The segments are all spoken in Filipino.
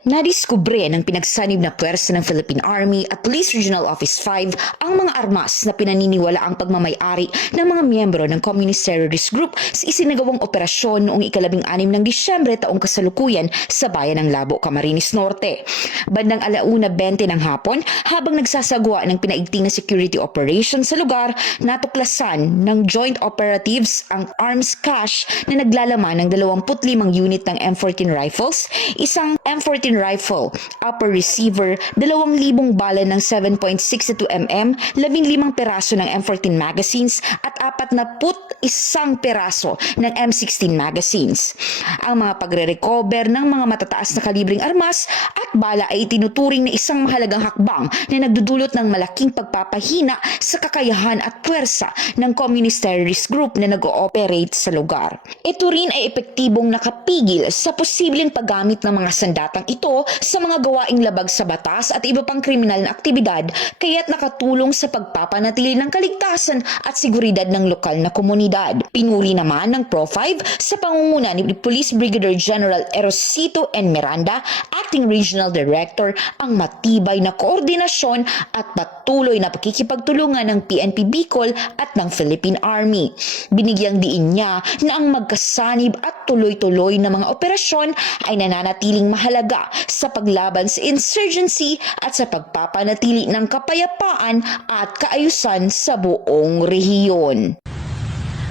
Nadiskubre ng pinagsanib na puwersa ng Philippine Army at Police Regional Office 5 ang mga armas na pinaniniwala ang pagmamayari ng mga miyembro ng Communist Terrorist Group sa isinagawang operasyon noong ika-16 ng Disyembre taong kasalukuyan sa bayan ng Labo, Camarines Norte. Bandang 1:20 ng hapon, habang nagsasagawa ng pinaigting na security operation sa lugar, natuklasan ng joint operatives ang arms cache na naglalaman ng 25 unit ng M14 rifles, isang M14 rifle, upper receiver, 2,000 bala ng 7.62 mm, 15 peraso ng M14 magazines at 41 peraso ng M16 magazines. Ang mga pagre-recover ng mga matataas na kalibreng armas at bala ay tinuturing na isang mahalagang hakbang na nagdudulot ng malaking pagpapahina sa kakayahan at puwersa ng Communist Terrorist Group na nag-ooperate sa lugar. Ito rin ay epektibong nakapigil sa posibleng paggamit ng mga sandatang ito sa mga gawaing labag sa batas at iba pang kriminal na aktibidad, kaya't nakatulong sa pagpapanatili ng kaligtasan at seguridad ng lokal na komunidad. Pinuri naman ng Pro-5 sa pangunguna ni Police Brigadier General Erosito N. Miranda, Acting Regional Director, ang matibay na koordinasyon at patuloy na pakikipagtulungan ng PNP Bicol at ng Philippine Army. Binigyang diin niya na ang magkasanib at tuloy-tuloy na mga operasyon ay nananatiling mahalaga sa paglaban sa insurgency at sa pagpapanatili ng kapayapaan at kaayusan sa buong rehiyon.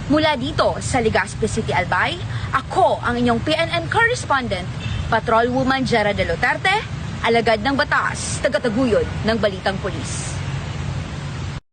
Mula dito sa Legazpi City, Albay, ako ang inyong PNN correspondent, Patrolwoman Jera de Luterte, alagad ng batas, tagataguyod ng Balitang Pulis.